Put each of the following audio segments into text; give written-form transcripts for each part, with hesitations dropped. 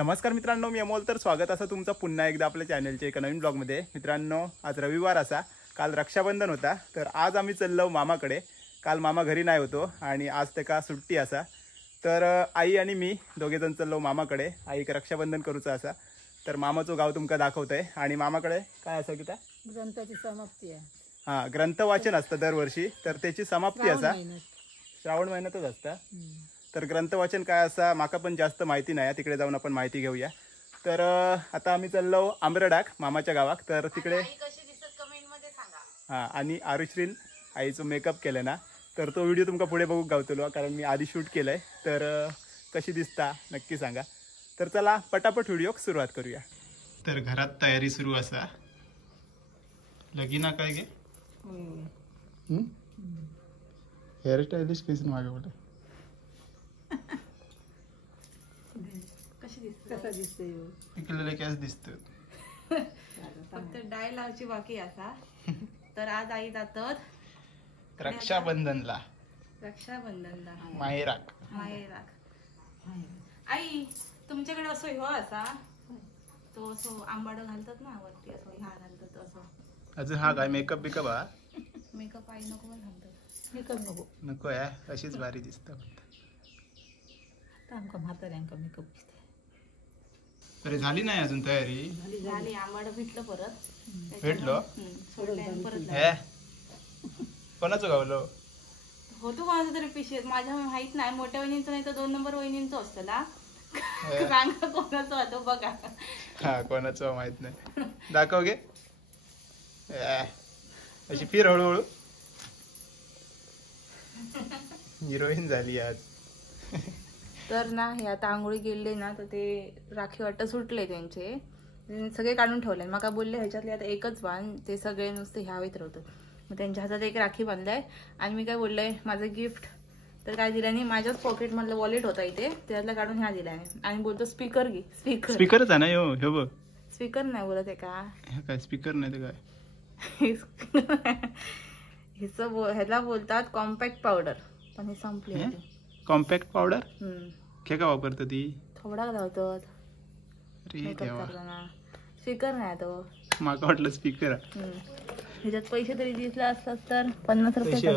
नमस्कार मित्रांनो, मी अमोल. तर स्वागत असं तुमचं पुन्हा एकदा आपल्या चॅनलच्या एका नवीन ब्लॉगमध्ये. मित्रांनो, आज रविवार असा, काल रक्षाबंधन होता. तर आज आम्ही चाललो मामाकडे. काल मामा घरी नाही होतो आणि आज त्याका सुट्टी असा. तर आई आणि मी दोघेजण चाललो मामाकडे. आईक रक्षाबंधन करूचा असा. तर मामाचं गाव तुमका दाखवतंय. आणि मामाकडे काय असं की त्या ग्रंथाची समाप्ती आहे. हां, ग्रंथ वाचन असतं दरवर्षी. तर त्याची समाप्ती असा श्रावण महिन्यातच असतं. तर ग्रंथवाचन काय असा माका पण जास्त माहिती नाही, तिकडे जाऊन आपण माहिती घेऊया. तर आता आम्ही चाललो आंबरडाक मामाच्या गावाक. तर तिकडे हां, आणि आरुश्रीन आईचं मेकअप केलं ना, तर तो व्हिडिओ तुमका पुढे बघू गावतलो, कारण मी आधी शूट केलंय. तर कशी दिसता नक्की सांगा. तर चला पटापट व्हिडिओ सुरुवात करूया. तर घरात तयारी सुरू असा. लगीना काय गे हेअर स्टाईलिश केस मागे बोलते. कसा दिसतोय इकडले केस दिसतात. फक्त डाय लावची बाकी असा. तर आज आई जातात रक्षाबंधनला माहेराक. आई तुमच्याकडे असं ह्यो असा तो असो आंबाडो घालतात ना वरती, असं ह्या घालतात असं. अजून हा काय मेकअप बिकअप हा मेकअप आई नको घालतात. मेकअप नको आहे, अशीच भारी दिसत. आमका म्हाताऱ्यांका मेकअप अरे झाली नाही अजून तयारी. झाली, आंबाडो भेटलं परत. भेटलो सोडलं परत हे कोणाचं गावलो होतो कोणाचं तरी पिशेत, माझ्या माहित नाही. मोठ्या वहिनींचं नाही तर 2 नंबर वहिनींचं असतं ना. सांगा कोणाचं होतो बघा. हा, कोणाचं माहित नाही. दाखव गे अशी फिर हळूहळू. हिरोईन झाली आज. तर ना हे आता आंघोळी गेले ना, तर ते राखी वाटत सुटले त्यांचे. सगळे काढून ठेवले. मग काय बोलले ह्याच्यातले आता एकच बांध, ते सगळे नुसते ह्यावेत राहतात. मग त्यांच्या हातात एक राखी बांधलाय. आणि मी काय बोललंय माझं गिफ्ट तर काय दिलं नाही, माझ्याच पॉकेट मधलं वॉलेट होता इथे, त्यातला काढून ह्या दिलाय. आणि बोलतो स्पीकर घे. स्पीकरच आहे ना ह्यो. ह्यो बघ, स्पीकर नाही बोलत आहे का? काय स्पीकर नाही तर काय. ह्याला बोलतात कॉम्पॅक्ट पावडर, पण हे संपली. कॉम्पॅक्ट पावडर काय का वापरतो ती? थोडा लावतात स्पीकर नाही तो. माका वाटलं स्पीकर. ह्याच्यात पैसे तरी दिसले असतात तर 50 रुपये.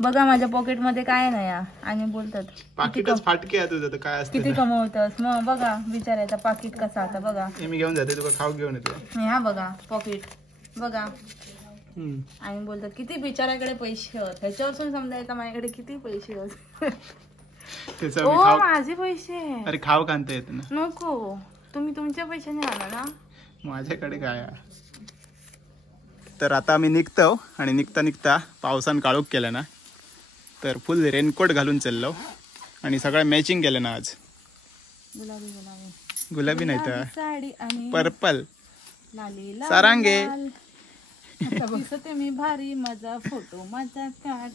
बघा माझ्या पॉकेट मध्ये काय नाही. आणि बोलतात पाकिटच फाटके आहे तुझं, तर काय असतं किती कमवतस. मग बघा विचारायचा पाकिट कसा आता बघा. मी घेऊन जाते, तुला खाऊ घेऊन येतो. हा बघा पॉकेट बघा. आणि बोलतात किती बिचाराकडे पैसे होत. ह्याच्यावरून समजायचं माझ्याकडे किती पैसे होत. माझे पैसे. अरे खाऊ खांता येत ना. नको, तुम्ही तुमच्या पैशाने आला ना. माझ्याकडे काय. तर आता आम्ही निघतो. आणि निघता निघता पावसान काळोख केलं ना, तर फुल रेनकोट घालून चाललो. आणि सगळं मॅचिंग केलं ना आज. गुलाबी नाही तर साडी आणि पर्पल लाली सारांगे. मी भारी माझा फोटो माझा काढ.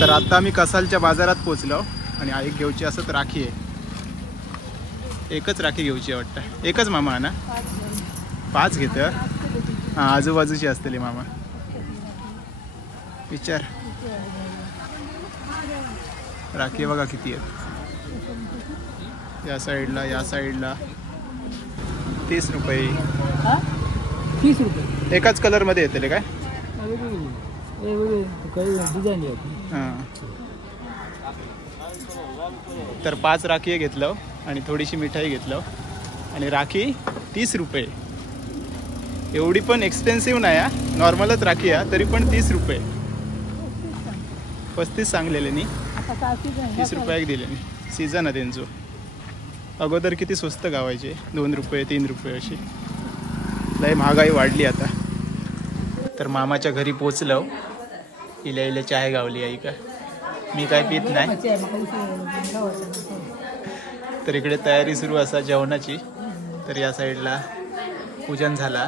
तर आता आम्ही कसालच्या बाजारात पोहोचलो. आणि आई घेऊची असत राखी आहे. एकच राखी घेऊची आहे वाटतं. एकच मामा ना 5 घेत. हा, आजूबाजूची असतली मामा. विचार राखी बघा किती आहेत. या साईडला या साईडला 30 रुपये. 30 रुपये एकाच कलर मध्ये येतले काय. हां, तर 5 राखी घेतलं आणि थोडीशी मिठाई घेतलं. आणि राखी 30 रुपये. एवढी पण एक्सपेन्सिव्ह नाही, नॉर्मलच राखी आहे, तरी पण 30 रुपये. 35 सांगलेले नी, 30 रुपयाक दिले नी. सीझन आहे त्यांचं. अगोदर किती स्वस्त गावायचे, 2 रुपये 3 रुपये अशी. लय महागाई वाढली आता. तर मामाच्या घरी पोचलो. इल्या इल्या चाय गावली आई का. मी काय पित नाही. तर इकडे तयारी सुरू असा जेवणाची. तर या साईडला पूजन झाला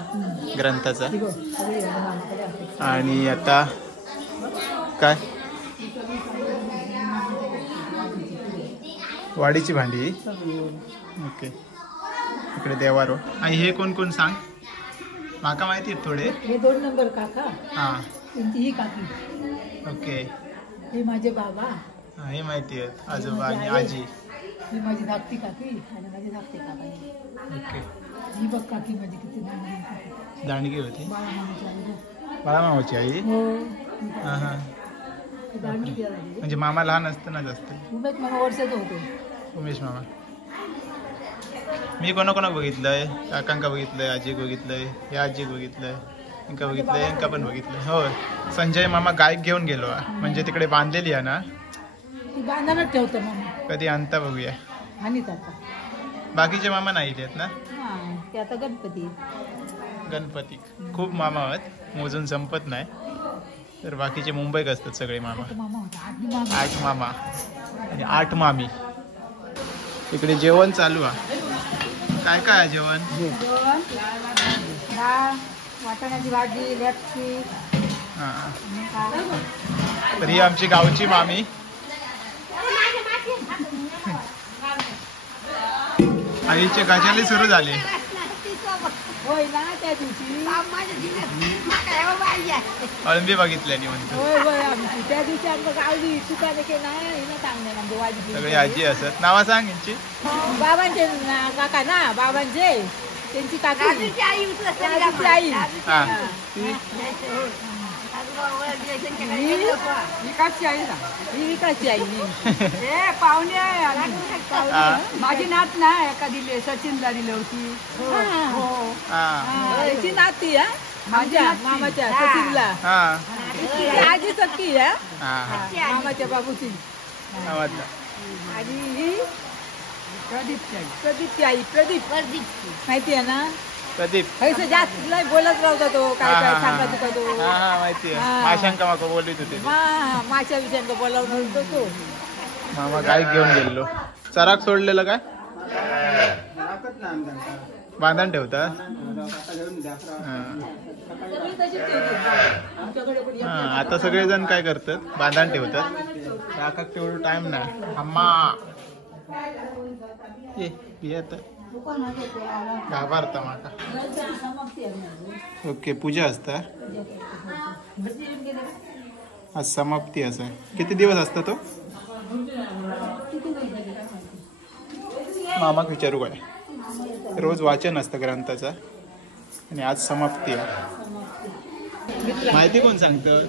ग्रंथाचा. आणि आता काय वाडीची भांडी. ओके, इकडे देवारो. आणि हे कोण कोण सांग. माका माहिती आहेत थोडे. हे 2 नंबर काका. हां, ही काकी. ओके. हे माझे बाबा. हे माहिती आहेत, आजोबा आणि आजी. ही माझी धाकटी काकी आणि माझी धाकटी काका. ओके. ही बघ काकी माझी किती दांडगी दांडगी होती. बाळा मामाची आई बघ. बाळामामाची आई. हो हा हा. ती दांडगी केला म्हणजे मामा लहान असतानाच असते. उमेश मामा वर्षाचा होतो. उमेश मामा. मी कोणा बघितलंय, काकांका बघितलंय, आजीक बघितलंय, या आजीक बघितलंय, इंका बघितलंय, इंका पण बघितलंय. हो, संजय मामा गाय घेऊन गेलो म्हणजे तिकडे बांधलेली आहे ना, ती बांधूनच ठेवतो मामा. कधी आणता बघूया. आणि आता बाकीचे मामा नाही येत ना. हा ते आता गणपती. गणपती खूप मामा आहेत, मोजून संपत नाही. तर बाकीचे मुंबईत असतात सगळे मामा. मामा होता आधी मामा. 8 मामा आणि 8 मामी. इकडे जेवण चालू आहे. काय काय आहे जेवण? जेवण डाळ, वाटाण्याची भाजी, लॅपची. हा. तर ही आमची गावची मामी. आईचे गजाली सुरू झाले. होय ना त्या दिवशी. अळंबी बघितल्याने म्हणतो. होय होय आमची त्या दिवशी आमचं गावली तुकाने के नाही हिनं चांगले आमचे वाजी. सगळी आजी असत. नावा सांग यांची. बाबांचे काका ना, बाबांचे त्यांची काकी आजीची आई. हा. विकासची आई ना, ही विकासची आई. पाहुणे माझी नात ना एका दिली सचिनला दिली होती. हा. त्याची नाती हा माझ्या मामाच्या सचिनला. हा. आजी सक्की हा हा. मामाच्या बाबूची. नावातला. आणि ही प्रदीपची आई. प्रदीप माहिती आहे ना. प्रदीप. पैसे जास्त नाही बोलत राहतो तो. काय काय सांगत होता तो. हा हा माहिती आहे. माशांका माका बोलत होते. माशा विषयांक बोलावून होतो तो. मामा गाय घेऊन गेलो. चराक सोडलेलं काय बांधण ठेवता. आता सगळेजण काय करतात, बांधण ठेवतात. काकाक तेवढं टाइम नाही. अम्मा घाबरता माका. ओके. पूजा असता आज. समाप्ती असा. किती दिवस असता तो? मामाक विचारू काय. रोज वाचन असतं ग्रंथाचा आणि आज समाप्ती आहे. माहिती कोण सांगतं?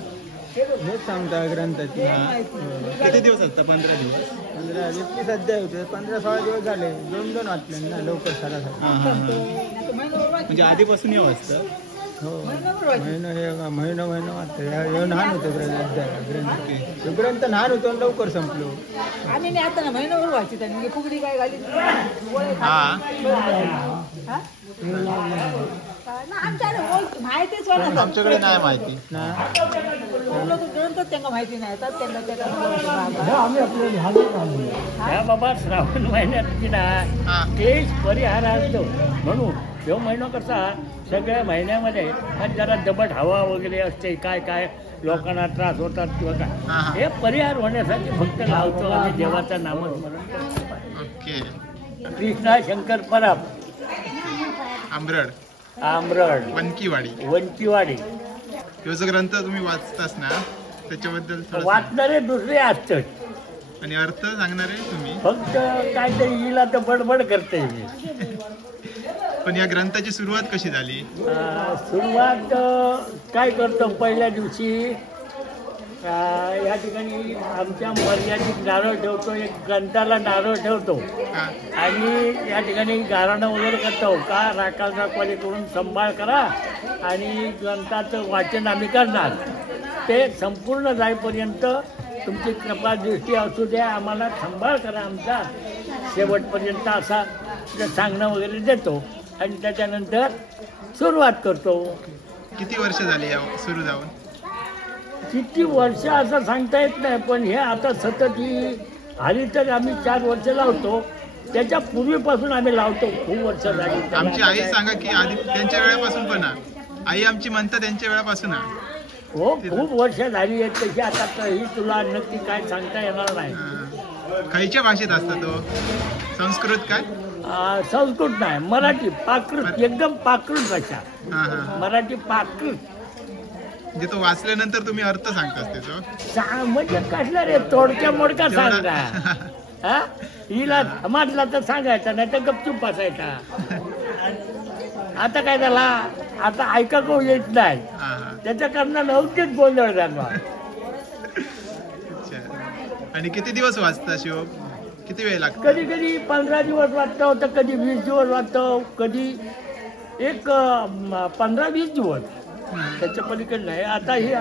हेच सांगता ग्रंथाची. किती दिवस असतात? 15 दिवस. 15-20 अध्याय होते. 15-16 दिवस झाले. 2 वाचले ना लवकर सरासरी. म्हणजे आधीपासून येऊ असतं. हो महिना वाचतं. हे लहान होतं ग्रंथ. ग्रंथ लहान होतो आणि लवकर संपलो. आम्ही नाही आता ना महिनाभर व्हायची त्यांनी फुगडी काय घाली. हा. माहितीच आमच्याकडे नाही माहिती. ग्रंथ त्यांना माहिती नाही. ह्या बाबा श्रावण महिन्यात ना तेच परिहार असतो म्हणून ह्यो महिना कसा सगळ्या महिन्यामध्ये जरा दबट हवा वगैरे असते. काय काय लोकांना त्रास होतात किंवा काय हे परिहार होण्यासाठी फक्त लावतो आणि देवाचं नामस्मरण करतो. ओके. कृष्णा शंकर पराब आंबरड. आमरड वनकीवाडी. वंकीवाडी ह्यो जो ग्रंथ तुम्ही वाचतास ना त्याच्याबद्दल थोडं सांग. वाचणारे दुसरे असतात. आणि अर्थ सांगणारे तुम्ही. फक्त काहीतरी हिला तर बडबड करते मी. पण या ग्रंथाची सुरुवात कशी झाली? सुरुवात काय करतो पहिल्या दिवशी या ठिकाणी आमच्या मर्यादित नारळ ठेवतो. एक ग्रंथाला नारळ ठेवतो हा. आणि या ठिकाणी गारणं वगैरे करतो का राखाल करून सांभाळ करा आणि ग्रंथाचं वाचन आम्ही करणार. ते संपूर्ण जाईपर्यंत तुमची कृपा दृष्टी असू द्या. आम्हाला सांभाळ करा आमचा शेवटपर्यंत असा सांगणं वगैरे देतो आणि त्याच्यानंतर सुरुवात करतो. किती वर्ष झाली या सुरू जाऊन? किती वर्ष असं सांगता येत नाही. पण हे आता सतत ही आली तर आम्ही 4 वर्ष लावतो. त्याच्या पूर्वीपासून आम्ही लावतो. खूप वर्ष झाली. आमची आई सांगा की आधी त्यांच्या वेळापासून पण आई आमची म्हणतात त्यांच्या वेळापासून. हो खूप वर्ष झाली आहेत तशी. आता ही तुला नक्की काय सांगता येणार नाही. खयच्या भाषेत असता तो? संस्कृत काय? संस्कृत नाही, मराठी प्राकृत. एकदम प्राकृत भाषा. हा हा. मराठी प्राकृत. म्हणजे तो वाचल्यानंतर तुम्ही अर्थ सांगतास त्याचा? म्हणजे कसला रे तोडक्या मोडका सांगा. हा हिला म्हटला तर सांगायचा नाही तर गपचूप बसायचा. आता काय झाला आता ऐका कोण येत नाही त्याच्या कारणानं अवधीच गोंधळ झाला. आणि किती दिवस वाचता शिव? किती वेळ लागतो? कधी कधी 15 दिवस वाचतो तर कधी 20 दिवस वाचतो, कधी एक 15-20 दिवस. त्याच्या पलीकडे नाही. आता ही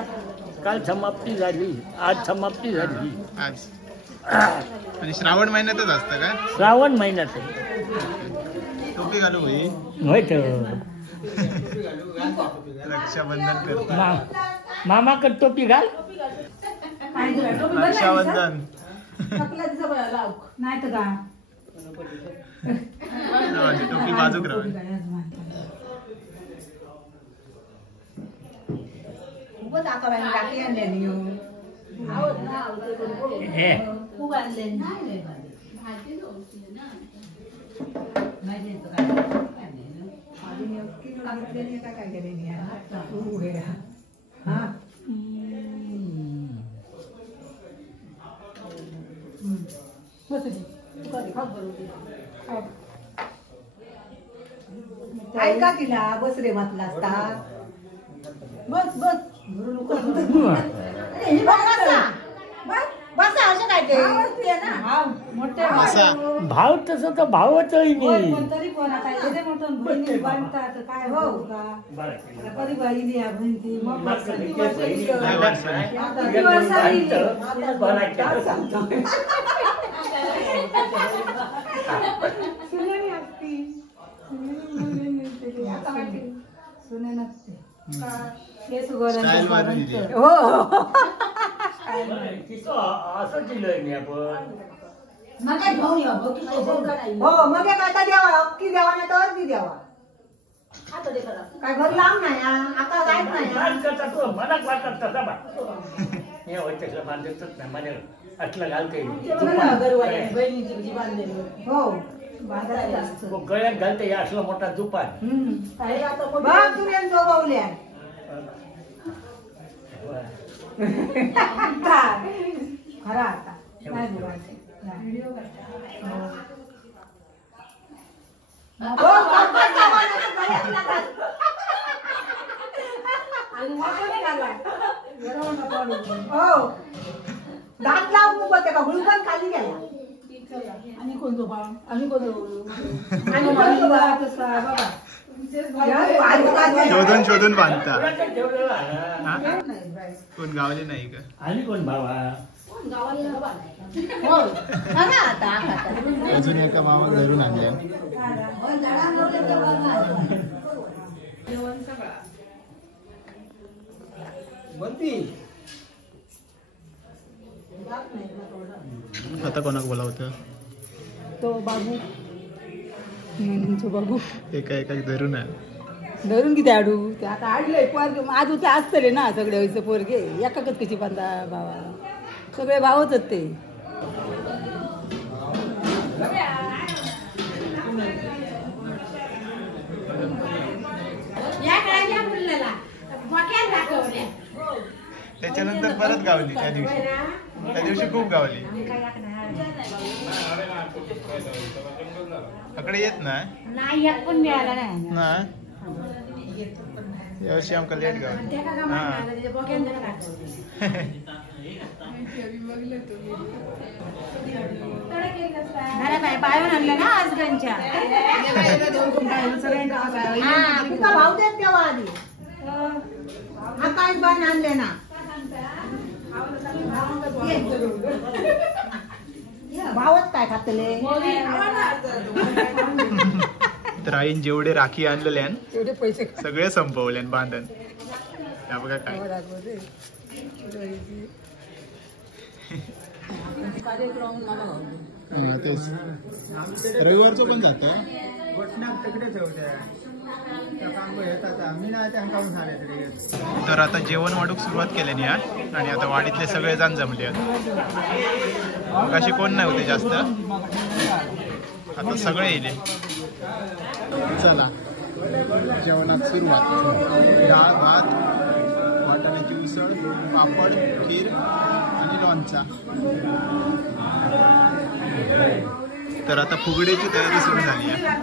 काल समाप्ती झाली, आज समाप्ती झाली. आज आणि श्रावण महिन्यातच असतं का? श्रावण महिन्यात टोपी घालू भाई माहित रक्षाबंधन करता. मामा कर टोपी घाल. रक्षाबंधन नाही तर का माझी टोपी बाजूक राहून ऐका तिला बस रे वाचला असता. बस बस भाव तसं तर भावच आहे नाही. तरी पण आता एवढे मोठं बहिणी बांधतात काय हो का कधी बहिणी या बहिणी मग सुने नसते स्टाईल मारून दिली. हो असं दिलंय मी आपण. हो मग एक आता द्यावा अक्की द्यावा नाही तर ती द्यावा. काय घर लांब नाही आता जायच नाही. मनात वाटत तसा बा हे होतं बांधतच नाही माझ्या असलं घालते हो गळ्यात घालते हे असलं मोठा दुपार. सोबवल्या खरा आता नाही बोलायचं. हो दात लावून मुगत का हुळकण खाली गेला. आणि कोणतो भाव आणि कोणतो शोधून शोधून बांधता. कोण गावले नाही का? आणि कोण भावा अजून एका मामा घरून आणल्या. आता कोणाक बोलावतं? तो बाबू नंदींचो बाबू एका एका धरून आहे. धरून किती आडू ते आता आडले पोरगे आज ते असतले ना सगळे वयचे पोरगे एकाकच कशी बांधा भावा सगळे भावच ते. त्याच्यानंतर परत गावली त्या दिवशी खूप गावली. अकडे येत नाही पण मिळाला नाही ना यावर्षी आमका लेट गावली. पाळून आणलं ना आज त्यांच्या भाव देत तेव्हा आधी आकाश बाण आणले ना भावच काय खातले. तर आईन जेवढे राखी आणलेल्यान तेवढे पैसे सगळे संपवल्यान बांधन. त्या बघा काय तेच रविवारचं पण जात तिकडे ठेवते. तर आता जेवण वाढूक सुरुवात केल्याने आणि आता वाडीतले सगळे जण जमले. अशी कोण नाही होते जास्त, आता सगळे येले. चला जेवणात सुरुवात. डाळ भात, वाटाण्याची उसळ, पापड, खीर आणि लोणचा. तर आता फुगडीची तयारी सुरू झाली आहे.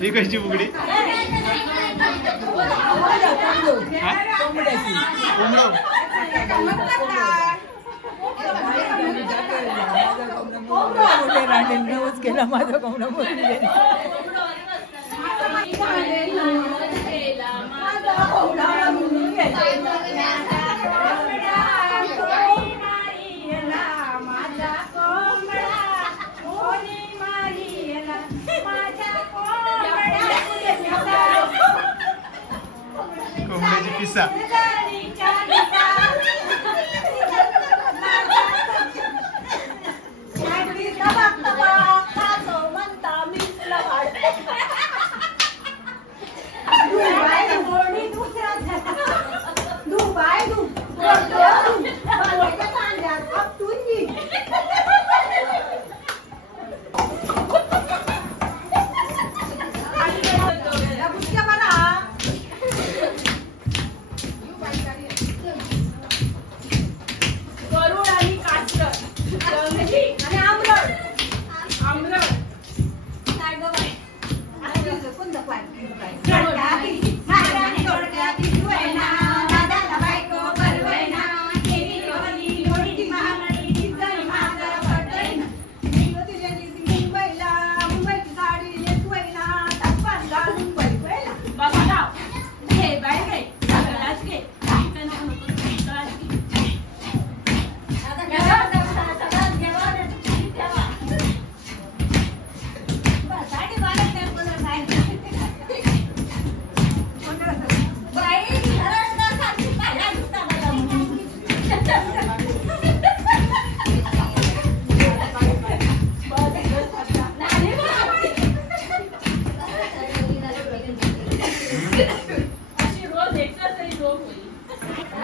ही कशी फुगडी केला माझा कोंबडा बोलून कोंबड्याची पिसा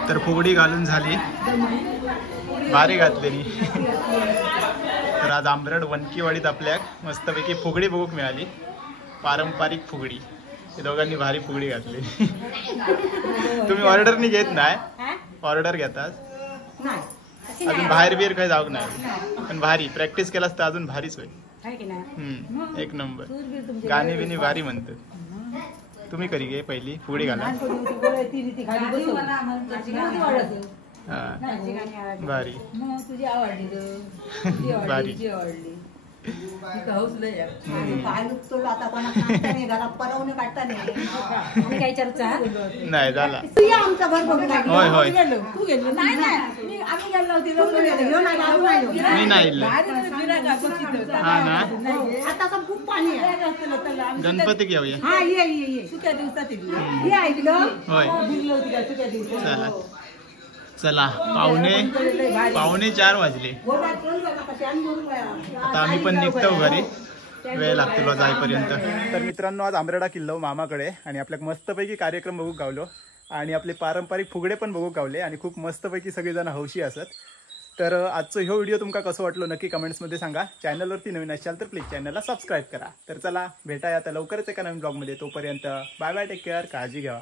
तर फुगडी घालून झाली, भारी घातलेली. तर आज आंबरड वनकीवाडीत आपल्याक मस्तपैकी फुगडी बघूक मिळाली, पारंपरिक फुगडी. हे दोघांनी भारी फुगडी घातली. तुम्ही ऑर्डरनी घेत नाही? ऑर्डर घेतात? अजून बाहेर बिर काही जाऊक नाही, पण भारी प्रॅक्टिस केलास तर अजून भारीच होईल. एक नंबर. गाणी बिनी भारी म्हणतो. तुम्ही करी गे पहिली फुगडी घाला. भारी तुझी आवडली भारी. काय चर्चा नाही झाला. होय होय मी नाही इल्ले. हा ना, खूप पाणी गणपती घेऊया. सुक्या दिवसात होय चला चला. पावणे 4 वाजले. आता आम्ही पण निघतो घरी, वेळ लागतो जाईपर्यंत. तर मित्रांनो, आज आंबरडा किल्लो मामाकडे आणि आपल्याक मस्तपैकी कार्यक्रम बघू गावलो आणि आपले पारंपरिक फुगडे पण बघू गावले आणि खूप मस्तपैकी सगळेजण हौशी असत. तर आजचा ह्यो व्हिडिओ तुमका कसं वाटलो नक्की कमेंट्समध्ये सांगा. चॅनलवरती नवीन असाल तर प्लीज चॅनलला सबस्क्राईब करा. तर चला भेटाया आता लवकरच एका नवीन ब्लॉगमध्ये. तोपर्यंत बाय बाय, टेक केअर, काळजी घ्या.